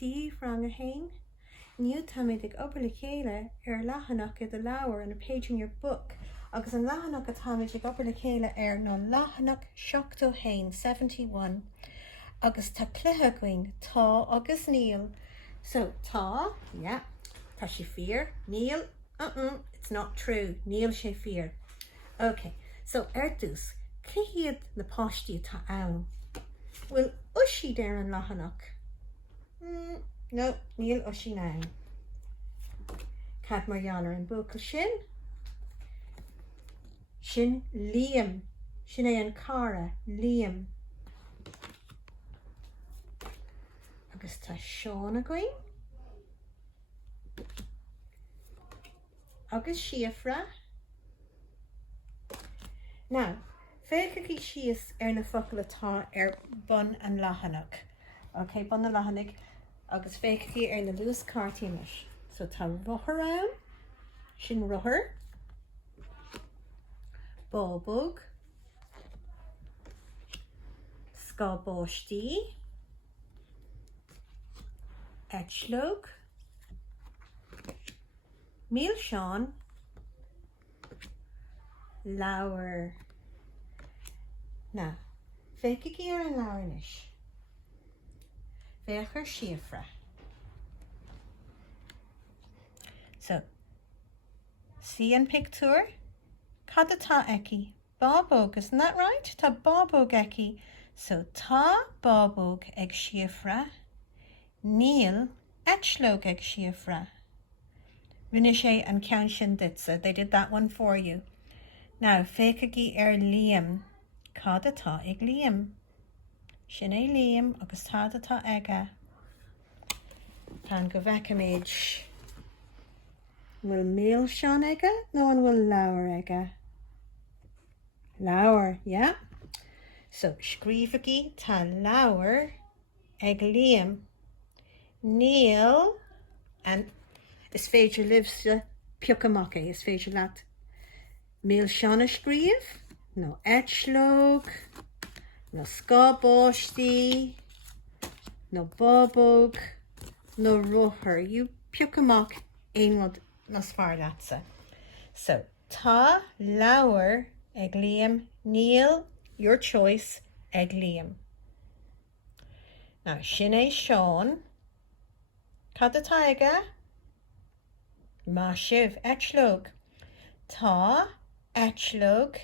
Dí rang a hain. Níl tamid ag obair le chéile Leathanach i do leabhar on a page in your book. Agus an Leathanach a tamid ag obair le chéile nó Leathanach seachtal hain 71. Agus tá cluthe going tá agus níl. So tá, yeah, tá sé fear. Níl, it's not true. Níl sé fear. Okay, so dús, cé na páistí tá ann? Well, ushi there an Leathanach. No, níl ushi now. Cad Mariana and Bucal Shin Liom. Sin é an cara, Liom. Agus tá Seán going. Agus Siafra. Now, féiceaí sios na focail atá bun an Leathanach. Okay, bun na Leathanach. Agus féiceaí na luas cartínis. So tá ruther ann. Sin ruther. Bóbog. Scabáistí. Etchlog. Míl Seán. Leabhar. Now, féiceaí an leabharnis. Féachar Siafra. So, see an picture? Cad atá eci? Bábog, isn't that right? Tá bábog eci. So, tá bábog ag Siafra. Níl etchlog ag Siafra. Rinne sé an ceann sin ditsa. They did that one for you. Now, féiceaí Liom. Cad atá ag Liom. Sin é Liom agus tá atá aige. Tá go bhfeicimid. Will Míl Seán aige? No, an will leabhar aige. Leabhar, yeah. So, scríofaí tá leabhar ag Liom. Níl, and is féidir libhsa piocamach is féidir leat. Míl Seán a scríomh? No etchlog. No scabáistí, no bábog, no ruther. You piocamach ein rud nos fearr leatsa. So, tá leabhar ag Liom, níl, your choice, ag Liom. Now, sin é Seán. Cad atá aige? Má sibh, etchlog. Tá etchlog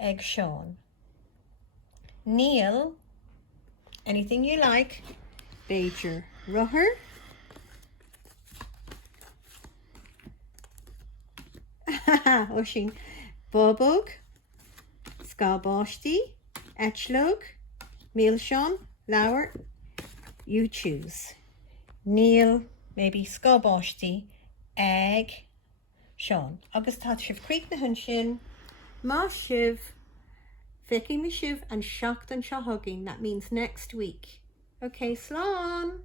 ag Seán. Níl, anything you like. Beidir ruther. Ushing. Bóbog. Scabáistí. Etchlog. Míl Seán. Leabhar. You choose. Níl, maybe scabáistí. Ag Seán. Agus tá sibh críoch na hun sin. Má sibh. Vicky Mishiv and shocked and shahugging. That means next week. Okay, slán.